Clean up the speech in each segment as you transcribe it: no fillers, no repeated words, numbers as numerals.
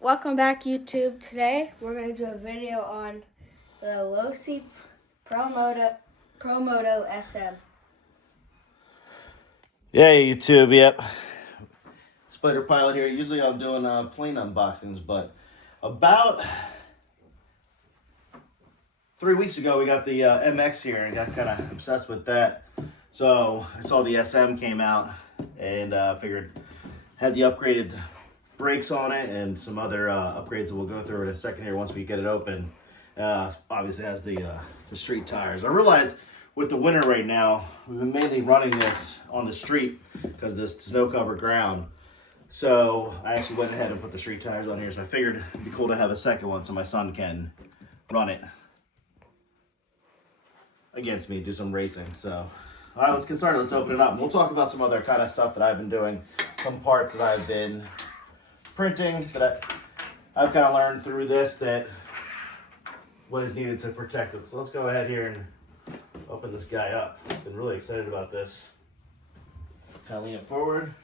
Welcome back, YouTube. Today we're going to do a video on the Losi Promoto SM. Yeah, YouTube, yep. Spider Pilot here. Usually I'm doing plane unboxings, but about 3 weeks ago we got the MX here and got kind of obsessed with that. So I saw the SM came out and figured had the upgraded brakes on it and some other upgrades that we'll go through in a second here once we get it open. Obviously has the street tires. I realized with the winter right now, we've been mainly running this on the street because of this snow-covered ground. So I actually went ahead and put the street tires on here. So I figured it'd be cool to have a second one so my son can run it against me, do some racing. So, all right, let's get started. Let's open it up. And we'll talk about some other kind of stuff that I've been doing, some parts that I've been printing that I've kind of learned through this that what is needed to protect it. So let's go ahead here and open this guy up. I've been really excited about this. Kind of lean it forward.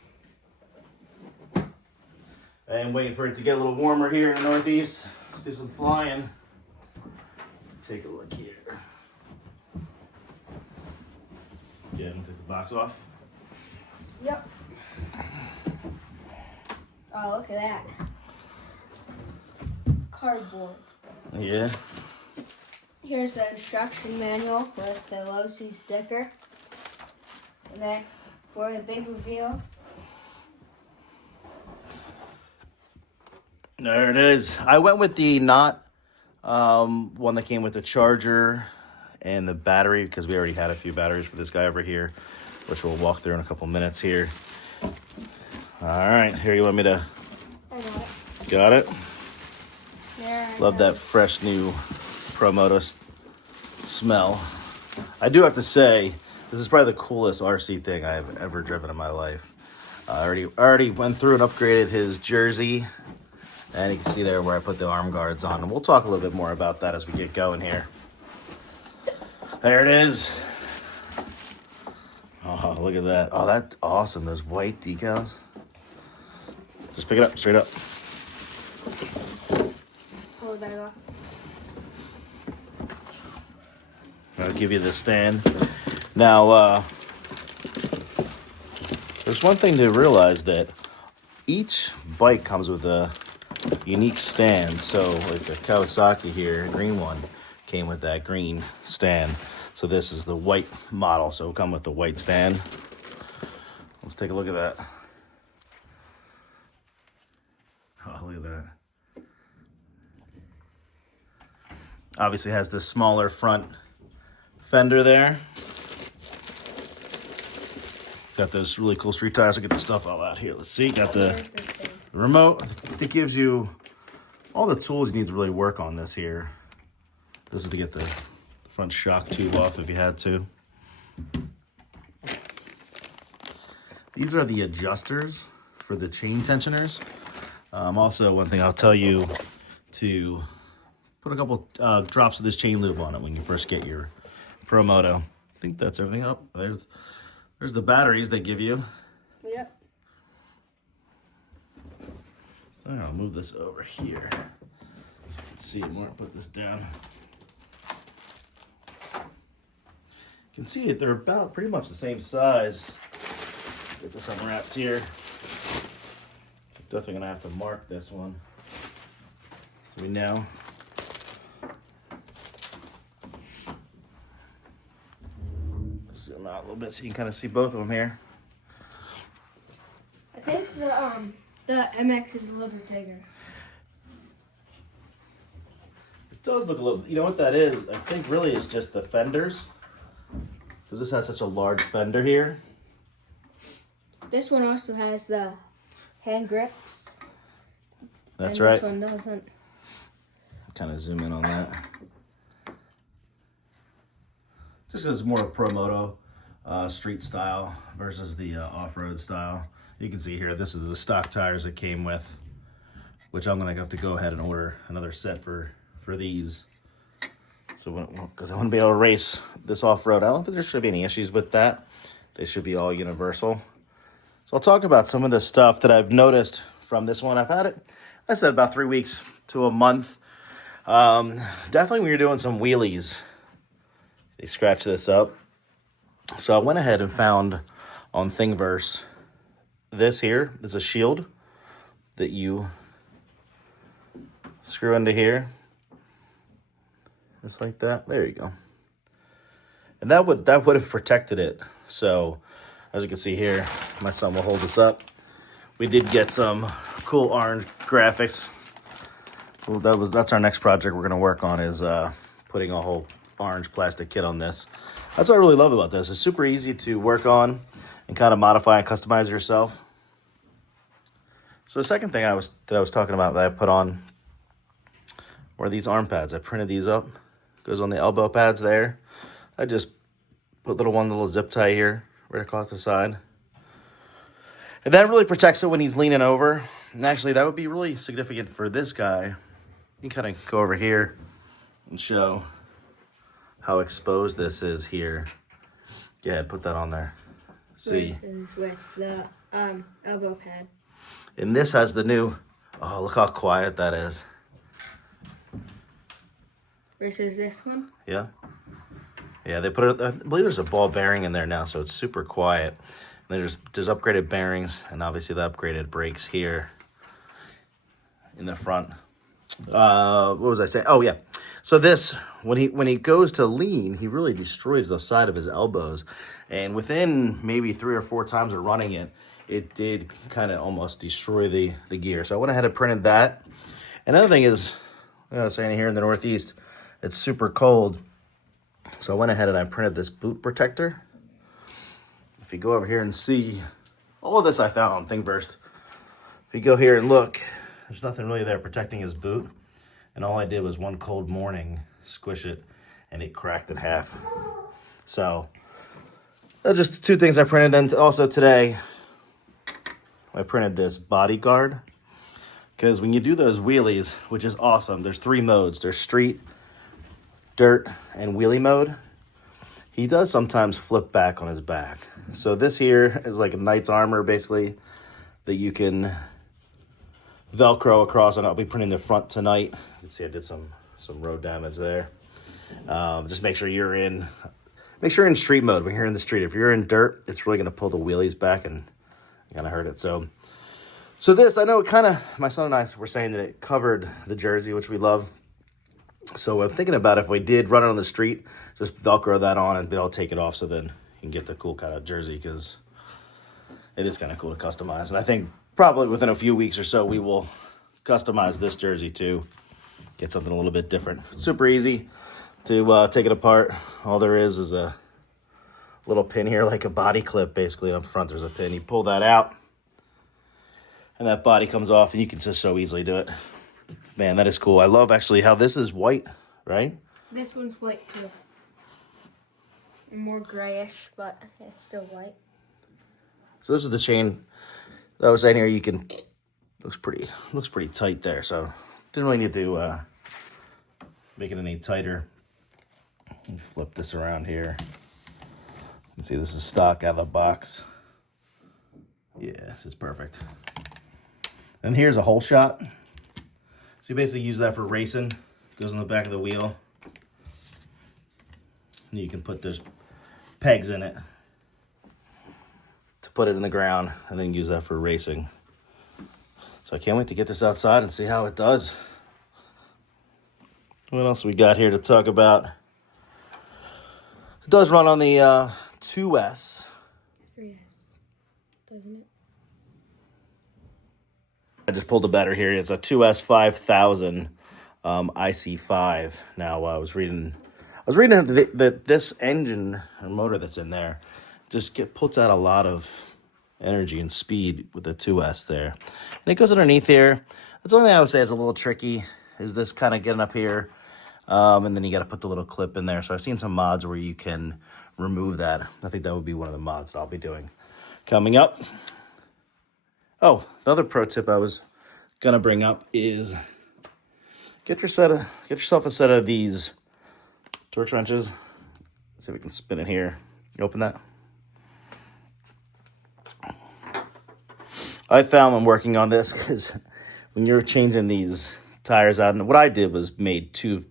And waiting for it to get a little warmer here in the Northeast. Do some flying. Let's take a look here. Yeah, I'm gonna take the box off. Yep. Oh, look at that. Cardboard. Yeah. Here's the instruction manual with the Losi sticker. And then for the big reveal. There it is. I went with the not one that came with the charger and the battery because we already had a few batteries for this guy over here, which we'll walk through in a couple minutes here. All right, here you want me to? I got it. Got it? There. Love that fresh new Promoto smell. I do have to say, this is probably the coolest RC thing I've ever driven in my life. I already went through and upgraded his jersey. And you can see there where I put the arm guards on. And we'll talk a little bit more about that as we get going here. There it is. Oh, look at that. Oh, that's awesome. Those white decals. Just pick it up, straight up. Pull the bag off. I'll give you the stand. Now, there's one thing to realize that each bike comes with a unique stand. So like the Kawasaki here, green one, came with that green stand. So this is the white model, so it'll come with the white stand. Let's take a look at that. Oh, look at that. Obviously has the smaller front fender there. Got those really cool street tires. I'll get the stuff all out here. Let's see, got the remote that gives you all the tools you need to really work on this here. This is to get the front shock tube off if you had to. These are the adjusters for the chain tensioners. Also, one thing I'll tell you to put a couple drops of this chain lube on it when you first get your Promoto. I think that's everything up. There's the batteries they give you. Yep. I'll move this over here so you can see it more. Put this down. You can see it, they're about pretty much the same size. Get this unwrapped here. Definitely gonna have to mark this one so we know. Zoom out a little bit so you can kind of see both of them here. I think the MX is a little bit bigger. It does look a little, you know what that is? I think really is just the fenders. Because this has such a large fender here. This one also has the hand grips. That's and right. This one doesn't. Kind of zoom in on that. Just as more Promoto street style versus the off-road style. You can see here, this is the stock tires it came with, which I'm gonna have to go ahead and order another set for these. So, because I want to be able to race this off-road. I don't think there should be any issues with that. They should be all universal. So I'll talk about some of the stuff that I've noticed from this one. I've had it I said about 3 weeks to a month. Definitely when you're doing some wheelies, they scratch this up. So I went ahead and found on Thingiverse, this here is a shield that you screw into here. Just like that. There you go. And that would have protected it. So as you can see here, my son will hold this up. We did get some cool orange graphics. Well, that's our next project we're gonna work on, is putting a whole orange plastic kit on this. That's what I really love about this. It's super easy to work on and kind of modify and customize yourself. So the second thing that I was talking about that I put on were these arm pads. I printed these up. Goes on the elbow pads there. I just put one little zip tie here right across the side. And that really protects it when he's leaning over. And actually, that would be really significant for this guy. You can kind of go over here and show how exposed this is here. Yeah, put that on there. See. Versus with the elbow pad. And this has the new, oh, look how quiet that is. Versus this one? Yeah. Yeah, they put it, I believe there's a ball bearing in there now, so it's super quiet. And there's upgraded bearings, and obviously the upgraded brakes here in the front. What was I saying? Oh, yeah. So this, when he goes to lean, he really destroys the side of his elbows. And within maybe 3 or 4 times of running it, it did kind of almost destroy the gear. So I went ahead and printed that. Another thing is, I was saying here in the Northeast, it's super cold. So I went ahead and I printed this boot protector. If you go over here and see, all of this I found on Thingiverse. If you go here and look, there's nothing really there protecting his boot. And all I did was one cold morning, squish it, and it cracked in half. So, that's just 2 things I printed. And also today, I printed this bodyguard. Because when you do those wheelies, which is awesome, there's 3 modes. There's street, dirt, and wheelie mode. He does sometimes flip back on his back. So this here is like a knight's armor, basically, that you can Velcro across, and I'll be printing the front tonight. You can see I did some road damage there. Just make sure you're in street mode when you're in the street. If you're in dirt, it's really going to pull the wheelies back and kind of hurt it. So this, I know it kind of, my son and I were saying that it covered the jersey, which we love. So I'm thinking about if we did run it on the street, just Velcro that on and be able to take it off, so then you can get the cool kind of jersey, because it is kind of cool to customize. And I think probably within a few weeks or so, we will customize this jersey too. Get something a little bit different. It's super easy to take it apart. All there is a little pin here, like a body clip, basically. Up front, there's a pin. You pull that out, and that body comes off, and you can just so easily do it. Man, that is cool. I love actually how this is white, right? This one's white too. More grayish, but it's still white. So this is the chain that I was saying here. You can, looks pretty tight there. So didn't really need to make it any tighter. Flip this around here. You can see this is stock out of the box. Yeah, this is perfect. And here's a hole shot. So you basically use that for racing. Goes on the back of the wheel. And you can put those pegs in it to put it in the ground, and then use that for racing. So I can't wait to get this outside and see how it does. What else we got here to talk about? It does run on the 2S. 3S, doesn't it? I just pulled the battery here. It's a 2S 5000 IC5. Now I was reading that this engine or motor that's in there just puts out a lot of energy and speed with the 2S there. And it goes underneath here. That's the only thing I would say is a little tricky, is this kind of getting up here. And then you got to put the little clip in there. So I've seen some mods where you can remove that. I think that would be one of the mods that I'll be doing coming up. Oh, the other pro tip I was gonna bring up is get yourself a set of these Torx wrenches. Let's see if we can spin it here. You open that. I found when working on this, because when you're changing these tires out, and what I did was made 2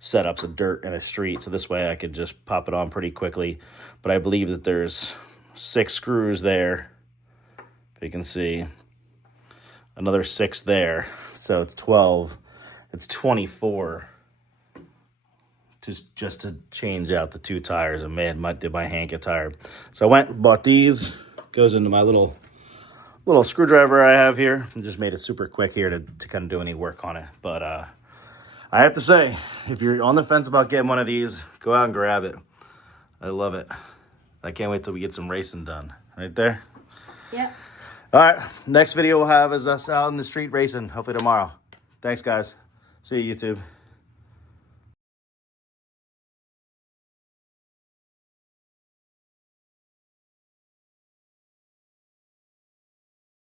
setups of dirt and a street, so this way I could just pop it on pretty quickly. But I believe that there's 6 screws there, if you can see, another 6 there, so it's 12. It's 24 just to change out the 2 tires. And man, did my hand get tired. So I went and bought these. Goes into my little screwdriver I have here, and just made it super quick here to kind of do any work on it. But I have to say, if you're on the fence about getting one of these, go out and grab it. I love it. I can't wait till we get some racing done. Right there? Yep. All right, next video we'll have is us out in the street racing, hopefully tomorrow. Thanks, guys. See you, YouTube.